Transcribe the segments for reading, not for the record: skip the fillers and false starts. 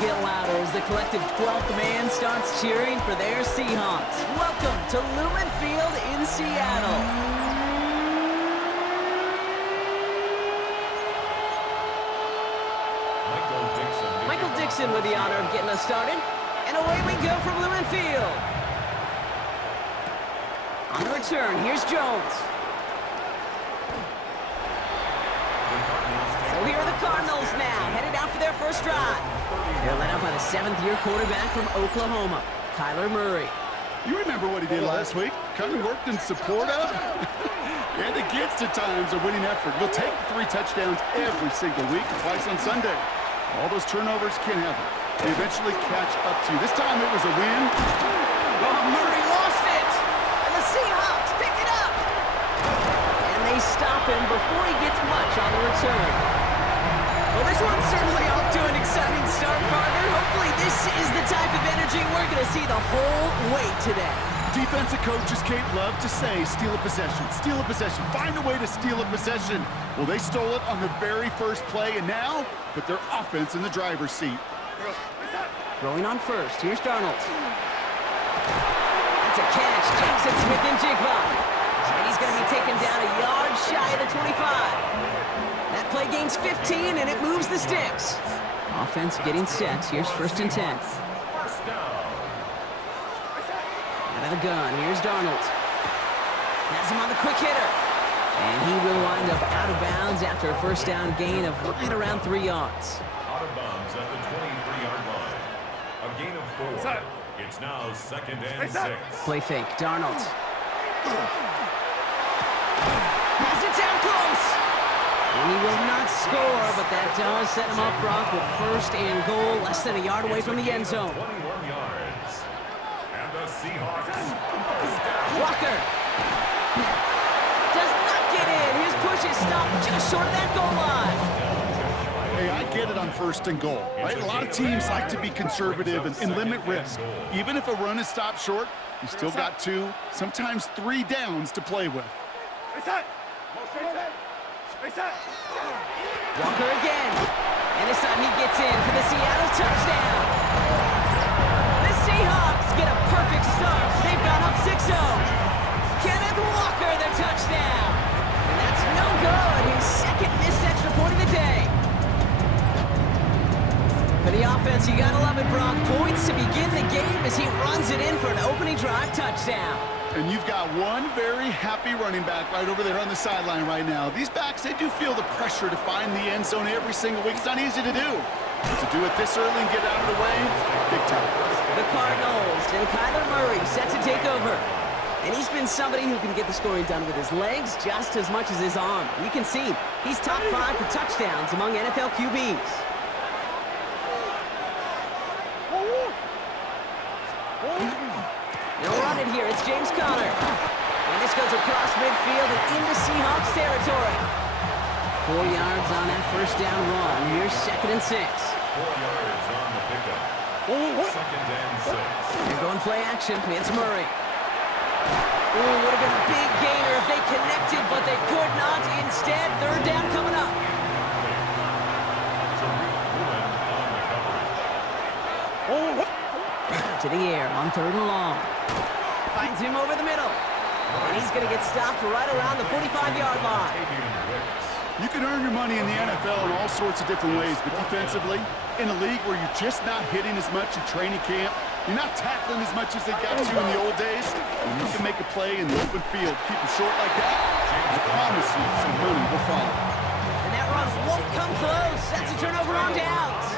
get louder as the collective 12th man starts cheering for their Seahawks. Welcome to Lumen Field in Seattle. Michael Dixon with the honor of getting us started. And away we go from Lumen Field. On the return, here's Jones. So here are the Cardinals now, headed out for their first drive. They're led out by the seventh-year quarterback from Oklahoma, Kyler Murray. You remember what he did last week? Kind of worked in support of, and against at times a winning effort. He'll take 3 touchdowns every single week, twice on Sunday. All those turnovers can happen. They eventually catch up to you. This time it was a win. Oh, Murray lost it, and the Seahawks pick it up. And they stop him before he gets much on the return. Well, this one's certainly off to an exciting start, partner. Hopefully this is the type of energy we're going to see the whole way today. Defensive coaches, Kate, love to say, steal a possession, find a way to steal a possession. Well, they stole it on the very first play, and now put their offense in the driver's seat. Throwing on first, here's Darnold. That's a catch, Jackson Smith-Njigba. And he's going to be taken down a yard shy of the 25. That play gains 15, and it moves the sticks. Offense getting set. Here's 1st and 10. Out of the gun, here's Darnold. Has him on the quick hitter. And he will wind up out of bounds after a first down gain of right around 3 yards. Out of bounds at the 23-yard line. A gain of 4. It's now 2nd and 6. Play fake, Darnold. Pass it down close. And he will not score, but that does set him up, Brock, with 1st and goal, less than a yard away from the end zone. 21 yards. And the Seahawks. Walker does not get in. His push is stopped just short of that goal line. Hey, I get it on 1st and goal, right? A lot of teams like to be conservative and limit risk. Even if a run is stopped short, you still got 2, sometimes 3 downs to play with. Walker again. And this time he gets in for the Seattle touchdown. The Seahawks get a perfect start. They've gone up 6-0. Kenneth Walker, the touchdown. And that's no good. His 2nd missed extra point of the day. For the offense, you gotta love it, Brock. Points to begin the game as he runs it in for an opening drive touchdown. And you've got one very happy running back right over there on the sideline right now. These backs, they do feel the pressure to find the end zone every single week. It's not easy to do. To do it this early and get out of the way, big time. The Cardinals and Kyler Murray set to take over. And he's been somebody who can get the scoring done with his legs just as much as his arm. You can see he's top 5 for touchdowns among NFL QBs. They'll run it here. It's James Conner. And this goes across midfield and into Seahawks territory. 4 yards on that first down run. Here's 2nd and 6. 4 yards on the pickup. 2nd and 6. They're going play action. It's Murray. Ooh, would have been a big gainer if they connected, but they could not. Instead, 3rd down coming up. To the air on 3rd and long. Finds him over the middle. And he's going to get stopped right around the 45-yard line. You can earn your money in the NFL in all sorts of different ways, but defensively, in a league where you're just not hitting as much in training camp, you're not tackling as much as they got to in the old days, and you can make a play in the open field. Keep it short like that, I promise you some money will follow. And that run won't come close. That's a turnover on downs.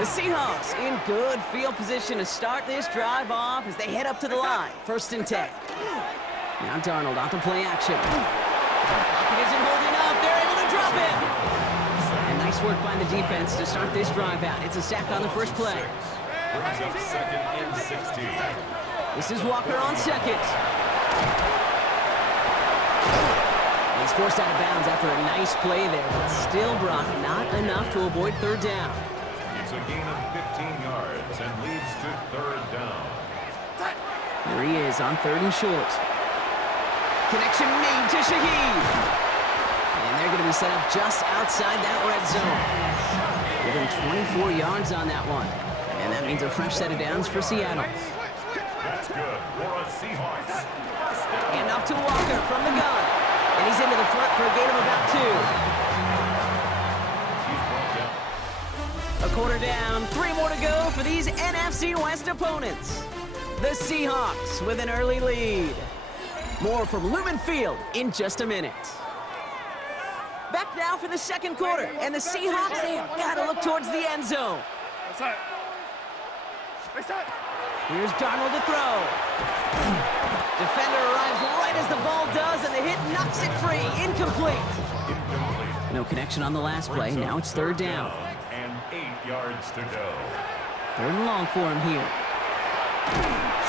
The Seahawks in good field position to start this drive off as they head up to the line. 1st and 10. Now Darnold off the play action. Pocket isn't holding up. They're able to drop him. And nice work by the defense to start this drive out. It's a sack on the first play. Brings up 2nd and 16. This is Walker on 2nd. He's forced out of bounds after a nice play there, but still, Brock, not enough to avoid 3rd down. It's a gain of 15 yards and leads to 3rd down. There he is on 3rd and short. Connection made to Shaheed. And they're going to be set up just outside that red zone. Give him 24 yards on that one. And that means a fresh set of downs for Seattle. That's good for a Seahawks. And off to Walker from the gun. And he's into the front for a gain of about 2. A quarter down, 3 more to go for these NFC West opponents. The Seahawks with an early lead. More from Lumen Field in just a minute. Back now for the second quarter, and the Seahawks, they have got to look towards the end zone. Here's Darnold to throw. Defender arrives right as the ball does, and the hit knocks it free. Incomplete. No connection on the last play. Now it's third down. And 8 yards to go. Third and long for him here.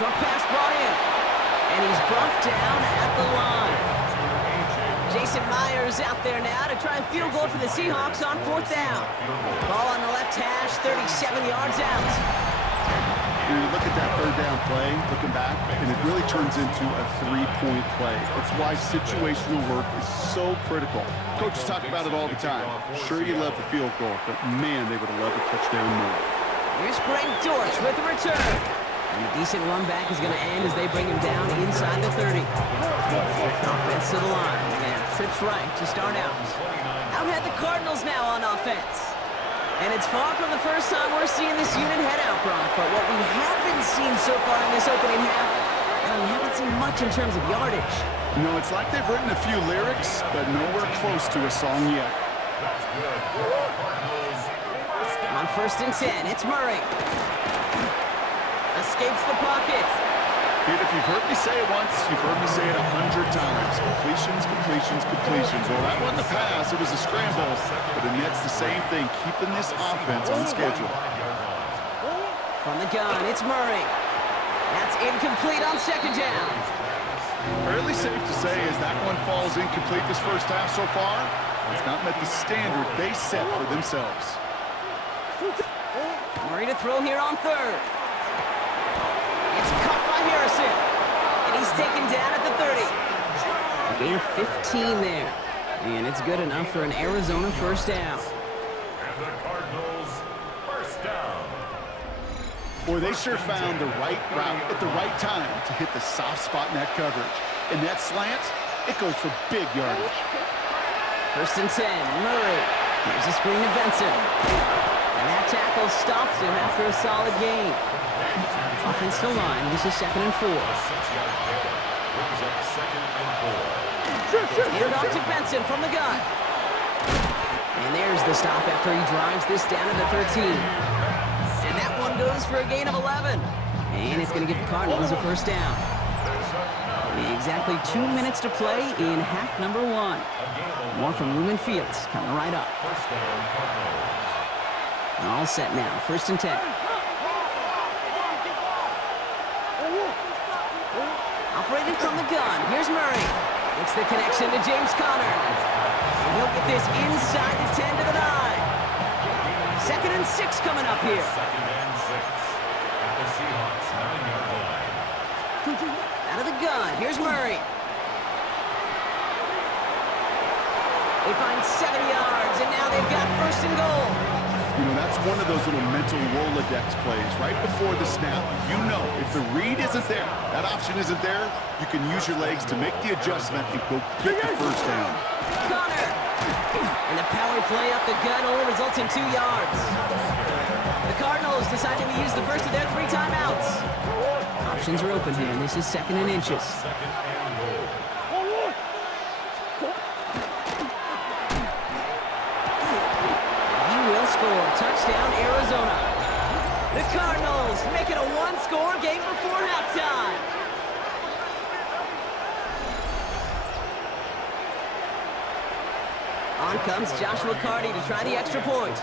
Short pass brought in. And he's brought down at the line. Jason Myers out there now to try a field goal for the Seahawks on fourth down. Ball on the left hash, 37 yards out. When you look at that third down play, looking back, and it really turns into a 3-point play. That's why situational work is so critical. Coaches talk about it all the time. Sure, you love the field goal, but man, they would have loved a touchdown more. Here's Greg Dortch with the return. And a decent run back is going to end as they bring him down inside the 30. Offense to the line. And trips right to start out. Out had the Cardinals now on offense. And it's far from the first time we're seeing this unit head out, Brock. But what we haven't seen so far in this opening half, we haven't seen much in terms of yardage. No, it's like they've written a few lyrics, but nowhere close to a song yet. On first and 10, it's Murray. Escapes the pocket. Kid, if you've heard me say it once, you've heard me say it 100 times. Completions, completions, completions. Well, that wasn't a pass. It was a scramble. But the Nets, the same thing, keeping this offense on schedule. From the gun, it's Murray. That's incomplete on second down. Fairly safe to say as that one falls incomplete this first half so far, it's not met the standard they set for themselves. Murray to throw here on third. It's caught by Harrison. And he's taken down at the 30. A gain of 15 there. And it's good enough for an Arizona first down. And the Cardinals first down. Boy, they sure found the right route at the right time to hit the soft spot in that coverage. And that slant, it goes for big yardage. First and 10, Murray. Here's a screen to Benson. And that tackle stops him after a solid gain. Offensive line, this is second and 4. Hand off to Benson from the gun. And there's the stop after he drives this down to the 13. And that one goes for a gain of 11. And it's going to give the Cardinals a first down. Exactly 2 minutes to play in half number 1. More from Lumen Fields coming right up. All set now, first and 10. Operating from the gun, here's Murray. It's the connection to James Conner. And he'll get this inside the 10 to the 9. Second and 6 coming up here. Second and 6 at the Seahawks 9-yard line. Out of the gun, here's Murray. They find 7 yards, and now they've got first and goal. You know, that's one of those little mental Rolodex plays. Right before the snap, you know if the read isn't there, that option isn't there, you can use your legs to make the adjustment and go get the first down. Conner! And the power play up the gut only results in 2 yards. The Cardinals deciding to use the first of their 3 timeouts. Options are open here, and this is second and inches. Second and goal. Score. Touchdown, Arizona. The Cardinals make it a 1-score game before halftime. On comes Joshua Carty to try the extra point.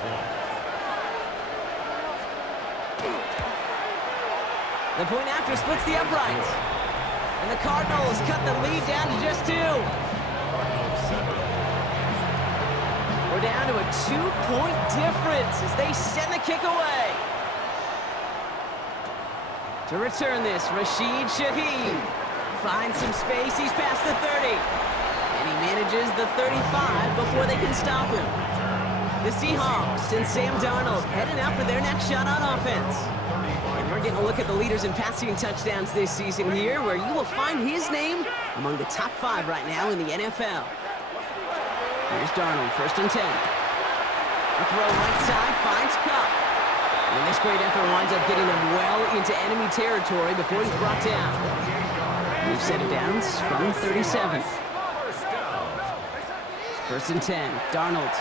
The point after splits the uprights. And the Cardinals cut the lead down to just 2. We're down to a 2-point difference as they send the kick away. To return this, Rashid Shaheed finds some space. He's past the 30. And he manages the 35 before they can stop him. The Seahawks and Sam Darnold heading out for their next shot on offense. We're getting a look at the leaders in passing touchdowns this season here, where you will find his name among the top 5 right now in the NFL. Here's Darnold, 1st and 10. A throw right side, finds Cup. And this great effort winds up getting him well into enemy territory before he's brought down. We've set it down from 37. 1st and 10, Darnold.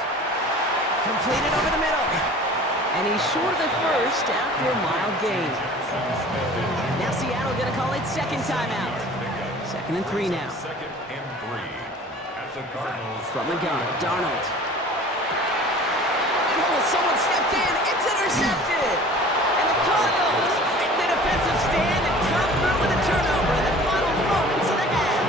Completed over the middle. And he's short of the first after a mild gain. Now Seattle going to call it second timeout. 2nd and 3 now. 2nd and 3 at the Cardinals. From the gun, Darnold. Oh, someone stepped in. It's intercepted. And the Cardinals make the defensive stand and come through with a turnover in the final moments of the half.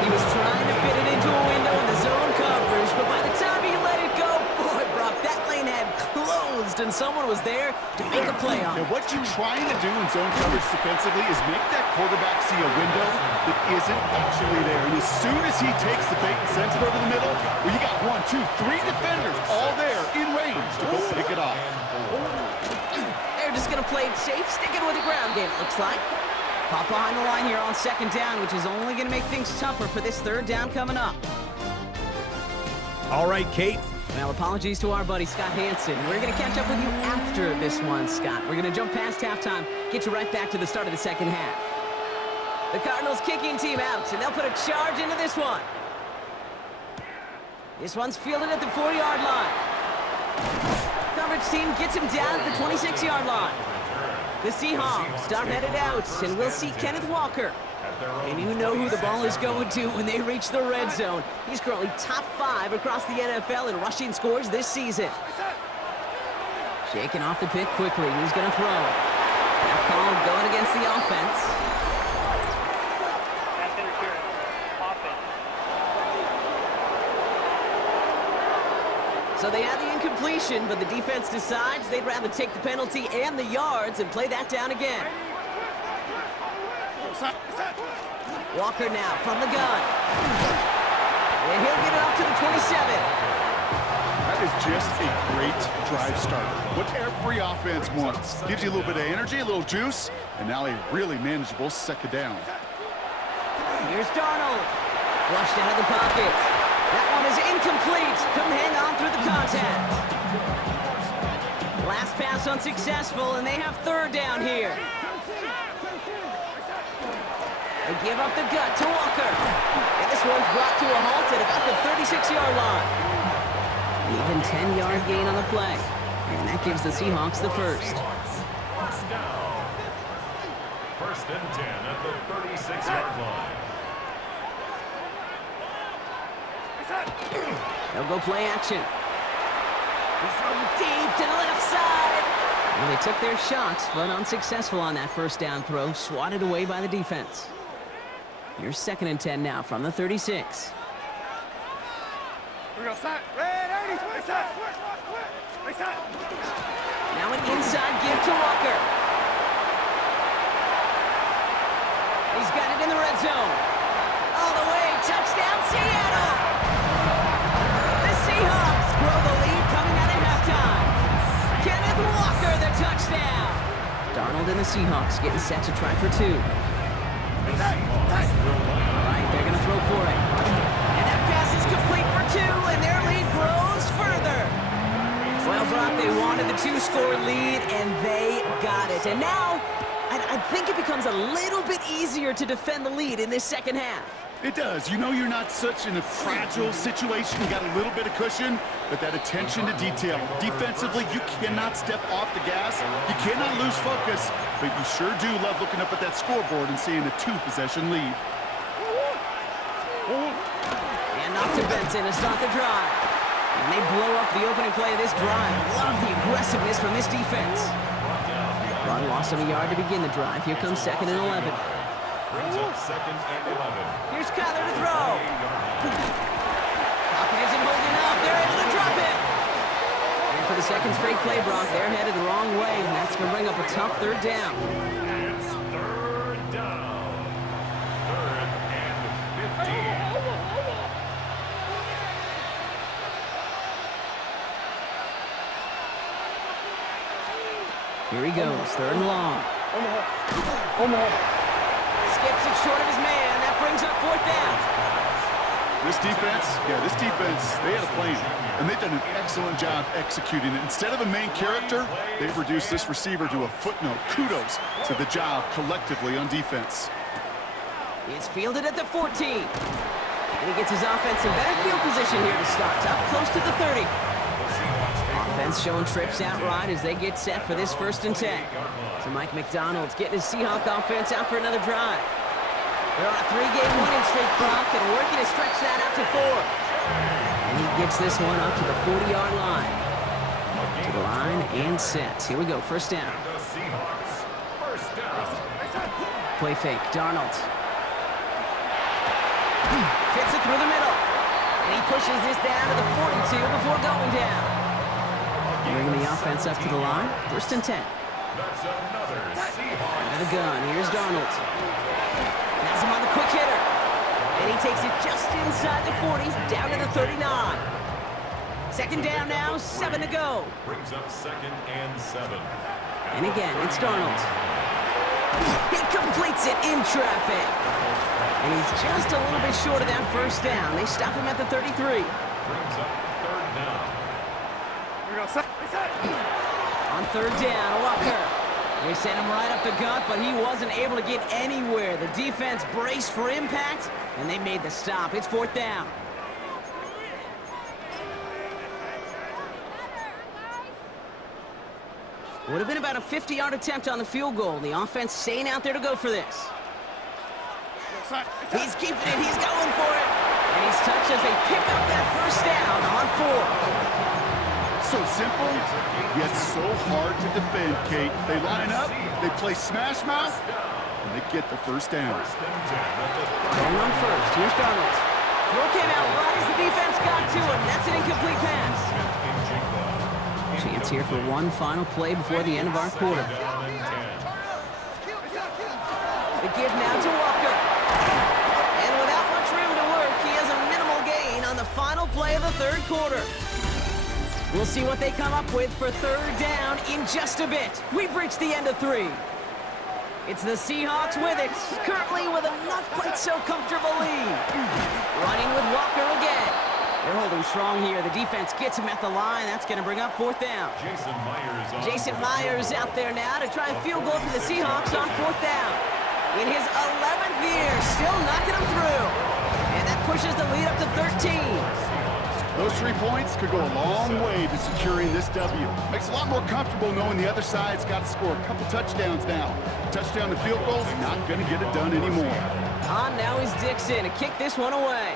He was trying to fit it into a window in the zone coverage, but by the time he let it go, boy, Brock, that lane had closed, and someone was there to make a play on it. What you're trying to do in zone coverage defensively is make that quarterback see a window that isn't actually there. And as soon as he takes the bait and sends it over the middle, well, you got 1, 2, 3 defenders all there in range to go pick it off. They're just going to play it safe, sticking with the ground game, it looks like. Pop behind the line here on 2nd down, which is only going to make things tougher for this 3rd down coming up. All right, Kate. Well, apologies to our buddy Scott Hansen. We're going to catch up with you after this one, Scott. We're going to jump past halftime, get you right back to the start of the 2nd half. The Cardinals kicking team out, and they'll put a charge into this one. This one's fielded at the 4-yard line. Coverage team gets him down at the 26-yard line. The Seahawks start headed out, and we'll see Kenneth Walker. And you know who the ball is going to when they reach the red zone. He's currently top 5 across the NFL in rushing scores this season. Shaking off the pick quickly. He's going to throw. That call going against the offense. So they had the incompletion, but the defense decides they'd rather take the penalty and the yards and play that down again. Walker now from the gun. And he'll get it up to the 27. That is just a great drive starter. What every offense wants. Gives you a little bit of energy, a little juice, and now a really manageable 2nd down. Here's Darnold. Flushed out of the pocket. That one is incomplete. Couldn't hang on through the contact. Last pass unsuccessful, and they have 3rd down here. They give up the gut to Walker. And this one's brought to a halt at about the 36-yard line. Even 10-yard gain on the play. And that gives the Seahawks the first. 1st and 10 at the 36-yard line. They'll go play action. He's throwing deep to the left side. Well, they took their shots, but unsuccessful on that 1st down throw. Swatted away by the defense. Here's 2nd and 10 now from the 36. Now an inside give to Walker. He's got it in the red zone. All the way, touchdown Seattle! The Seahawks grow the lead coming out of halftime. Kenneth Walker, the touchdown! Darnold and the Seahawks getting set to try for 2. All right, they're going to throw for it. And that pass is complete for 2, and their lead grows further. Well, Brock, they wanted the 2-score lead, and they got it. And now, I think it becomes a little bit easier to defend the lead in this 2nd half. It does. You know you're not such in a fragile situation. You got a little bit of cushion, but that attention to detail. Defensively, you cannot step off the gas. You cannot lose focus, but you sure do love looking up at that scoreboard and seeing a 2-possession lead. And off to Benson to start the drive. And they blow up the opening play of this drive. Love the aggressiveness from this defense. Run loss of a yard to begin the drive. Here comes 2nd and 11. Brings up 2nd and 11. Here's Kyler to throw. Pocket isn't holding up. They're able to drop it. And for the 2nd straight play, Brock, they're headed the wrong way. And that's going to bring up a tough 3rd down. It's 3rd down. 3rd and 15. Here he goes, 3rd and long. Skips it short of his man. That brings up 4th down. This defense, they had a plan, and they've done an excellent job executing it. Instead of a main character, they've reduced this receiver to a footnote. Kudos to the job collectively on defense. It's fielded at the 14. And he gets his offense in better field position here to start. Up close to the 30. Offense showing trips out right as they get set for this 1st and 10. So Mike McDonald's getting his Seahawk offense out for another drive. They're on a 3-game winning streak, Brock, and working to stretch that out to 4. And he gets this one up to the 40-yard line. To the line and set. Here we go, 1st down. Play fake, Darnold. Fits it through the middle. And he pushes this down to the 42 before going down. Bringing the offense up to the line. 1st and 10. Out of the gun. Here's Darnold. Has him on the quick hitter. And he takes it just inside the 40, down to the 39. 2nd down now, 7 to go. Brings up 2nd and 7. And again, it's Darnold. He completes it in traffic. And he's just a little bit short of that 1st down. They stop him at the 33. Brings up 3rd down. On 3rd down, Walker. They sent him right up the gut, but he wasn't able to get anywhere. The defense braced for impact, and they made the stop. It's 4th down. Would have been about a 50-yard attempt on the field goal. The offense staying out there to go for this. He's keeping it. He's going for it. And he's touched as they pick up that 1st down on 4. So simple, yet so hard to defend, Kate. They line up, they play smash mouth, and they get the 1st down. Going on 1st. Here's Darnold. Throw came out right as the defense got to him. That's an incomplete pass. Chance here for one final play before the end of our quarter. The give now to Walker. And without much room to work, he has a minimal gain on the final play of the 3rd quarter. We'll see what they come up with for 3rd down in just a bit. We've reached the end of 3. It's the Seahawks with it, currently with a not quite so comfortable lead. Running with Walker again. They're holding strong here. The defense gets him at the line. That's going to bring up 4th down. Jason Myers out there now to try a field goal for the Seahawks on 4th down. In his 11th year, still knocking him through. And that pushes the lead up to 13. Those 3 points could go a long way to securing this W. Makes it a lot more comfortable knowing the other side's got to score a couple touchdowns now. A touchdown to field goal's not going to get it done anymore. On now is Dixon to kick this one away.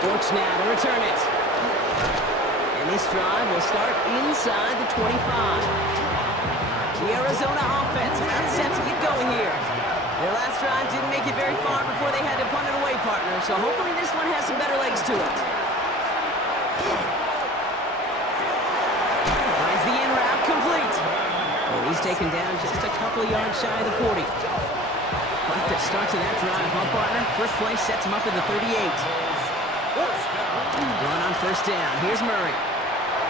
Dortch now to return it. And this drive will start inside the 25. The Arizona offense about set to get going here. Their last drive didn't make it very far before they had to punt it away, partner, so hopefully this one has some better legs to it. Finds the in route complete. And he's taken down just a couple of yards shy of the 40. But that starts of that drive, huh, partner? First play sets him up in the 38. Run on 1st down. Here's Murray.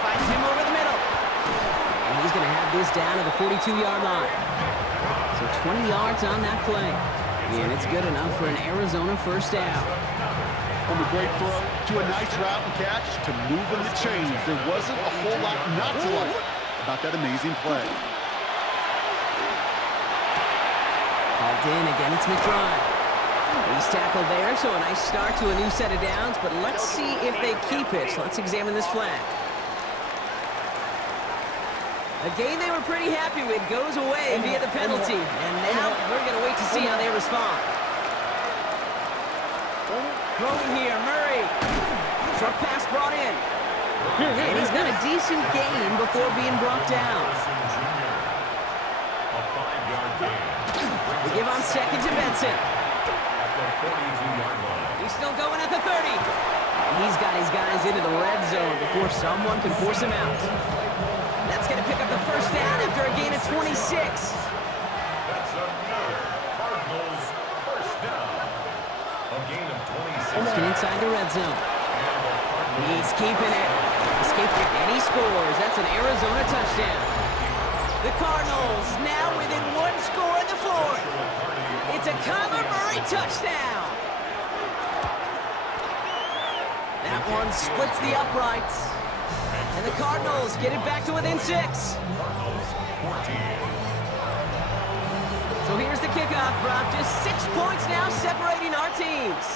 Finds him over the middle. And he's going to have this down to the 42-yard line. So 20 yards on that play. And it's good enough for an Arizona 1st down. From a great throw to a nice route and catch to moving the chains. There wasn't a whole lot not to like about that amazing play. Hauled in again, it's McBride. He's tackled there, so a nice start to a new set of downs, but let's see if they keep it. So let's examine this flag. A game they were pretty happy with goes away via the penalty. And now we're going to wait to see how they respond. Throwing here, Murray. Short pass brought in. And he's got a decent gain before being brought down. We give on 2nd to Benson. He's still going at the 30. And he's got his guys into the red zone before someone can force him out. That's going to pick up the 1st down after a gain of 26. That's another Cardinals 1st down. A gain of 26. Looking inside the red zone. He's keeping it. Escapes it, and he scores. That's an Arizona touchdown. The Cardinals now within one score in the fourth. It's a Kyler Murray touchdown. That one splits the uprights. And the Cardinals get it back to within 6. So here's the kickoff, Brock. Just 6 points now separating our teams.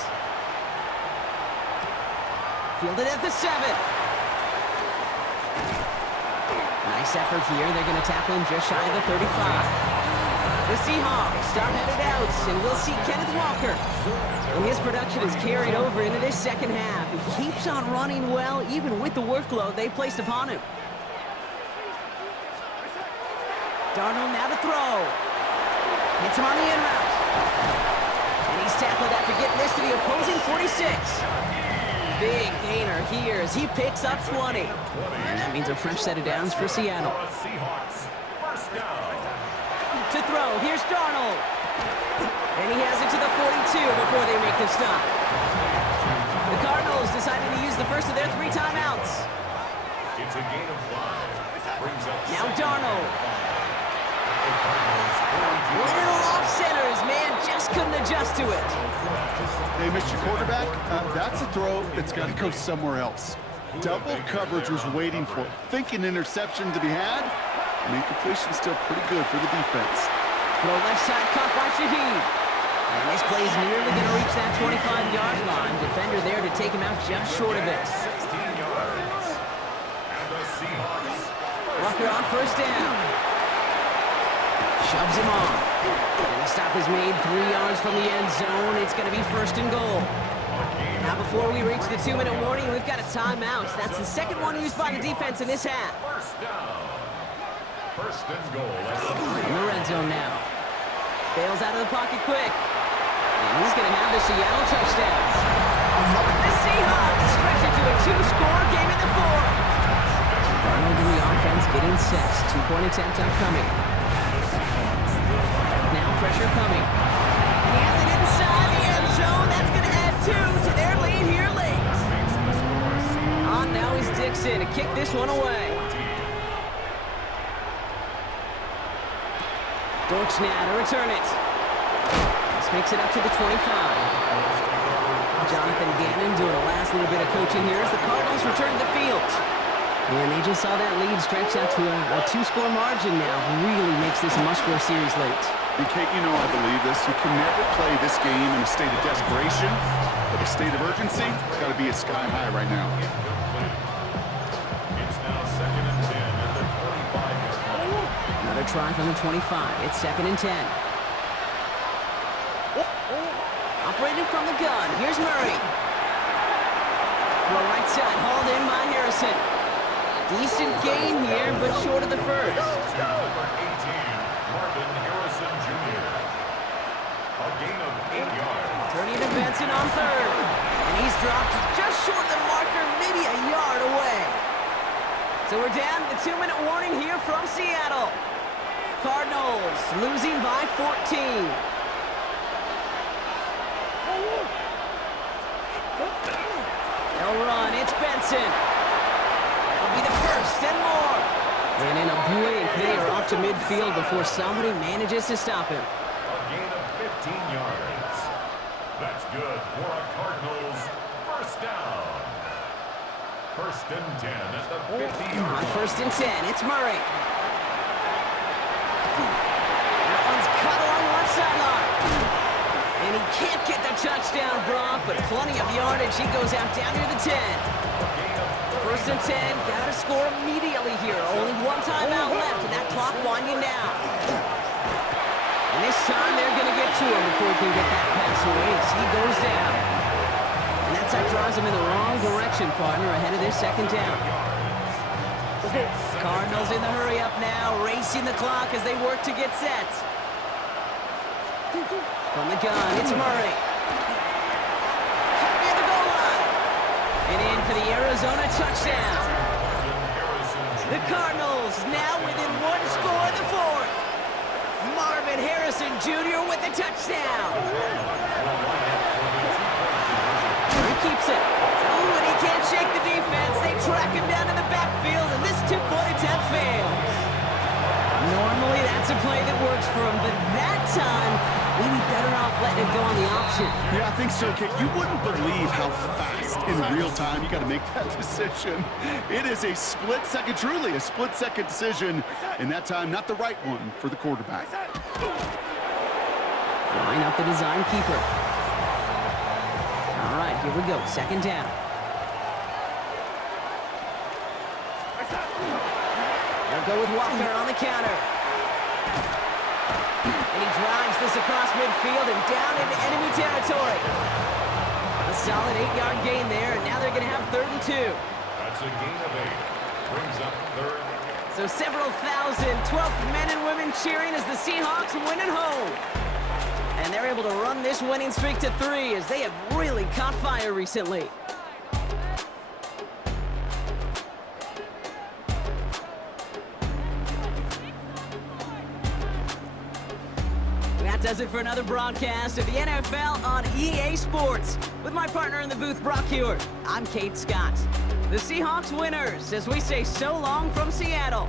Fielded at the 7. Nice effort here. They're going to tackle him just shy of the 35. The Seahawks are headed out, and we'll see Kenneth Walker. And his production is carried over into this second half. He keeps on running well, even with the workload they've placed upon him. Darnold now to throw. Hits him on the in route. And he's tackled after getting this to the opposing 46. Big gainer here as he picks up 20. And that means a fresh set of downs for Seattle. Seahawks, first down. To throw, here's Darnold. And he has it to the 42 before they make the stop. The Cardinals decided to use the first of their 3 timeouts. It's a gain of 5. Brings up Now Darnold. Little off center. His man just couldn't adjust to it. Hey, Mr. Quarterback, that's a throw that's got to go somewhere else. Double coverage was waiting for it. Thinking interception to be had. I mean, completion's still pretty good for the defense. Throw left side caught by Shaheed. And this play is nearly going to reach that 25-yard line. Defender there to take him out just short of it. 16 yards. And the Seahawks. Walker on first down. Shoves him off. And the stop is made 3 yards from the end zone. It's going to be first and goal. Now before we reach the 2-minute warning, we've got a timeout. That's the second one used by the defense in this half. First down. First and goal. In the red zone now. Bails out of the pocket quick. And he's going to have the Seattle touchdown. The Seahawks stretch it to a 2-score game in the fourth. Darnold in the offense getting set. 2-point attempt upcoming. Now pressure coming. And he has it inside the end zone. That's going to add 2 to their lead here late. On now is Dixon to kick this one away. Dortch now to return it. This makes it up to the 25. Jonathan Gannon doing a last little bit of coaching here as the Cardinals return to the field. And they just saw that lead stretch out to a 2-score margin now. Really makes this a must-score series late. And Kate, you know I believe this. You can never play this game in a state of desperation, but a state of urgency has got to be at sky high right now. It's now second and 10 at the 25-yard line. Another try from the 25. It's second and 10. Operating from the gun. Here's Murray. Throw right side. Hauled in by Harrison. Decent gain here, but short of the first. Number 18, Marvin Harrison Jr. A gain of 8 yards. Turning to Benson on third. And he's dropped just short of the marker, maybe a yard away. So we're down to the 2-minute warning here from Seattle. Cardinals losing by 14. They'll run. It's Benson. That'll be the first and more. And in a blink, they are off to midfield before somebody manages to stop him. A gain of 15 yards. That's good for a Cardinals first down. First and 10 at the 50-yard On first and 10, it's Murray. That one's cut along the left sideline. And he can't get the touchdown, Brock, but plenty of yardage. He goes out down near the 10. First and 10, got to score immediately here. Only one timeout left, and that clock winding down. And this time, they're going to get to him before he can get that pass away as he goes down. And that's that drives him in the wrong direction, partner, ahead of this second down. Cardinals in the hurry up now, racing the clock as they work to get set. From the gun, it's Murray. Cut near the goal line. And in for the Arizona touchdown. The Cardinals now within one score in the fourth. Marvin Harrison Jr. with the touchdown. He keeps it. Oh, and he can't shake the defense. They track him down in the backfield, and this two-point attempt failed. Normally, that's a play that works for him, but that time, maybe better off letting it go on the option. Yeah, I think so, Kate. You wouldn't believe how fast in real time you got to make that decision. It is a split second, truly a split second decision, and that time not the right one for the quarterback. Line up the design keeper. All right, here we go. Second down. They'll go with Walker on the counter. And he drives this across midfield and down into enemy territory. A solid 8-yard gain there, and now they're going to have 3rd and 2. That's a gain of 8. Brings up 3rd. So several thousand 12th men and women cheering as the Seahawks win at home. And they're able to run this winning streak to 3 as they have really caught fire recently. That does it for another broadcast of the NFL on EA Sports. With my partner in the booth, Brock Hewitt, I'm Kate Scott. The Seahawks winners as we say so long from Seattle.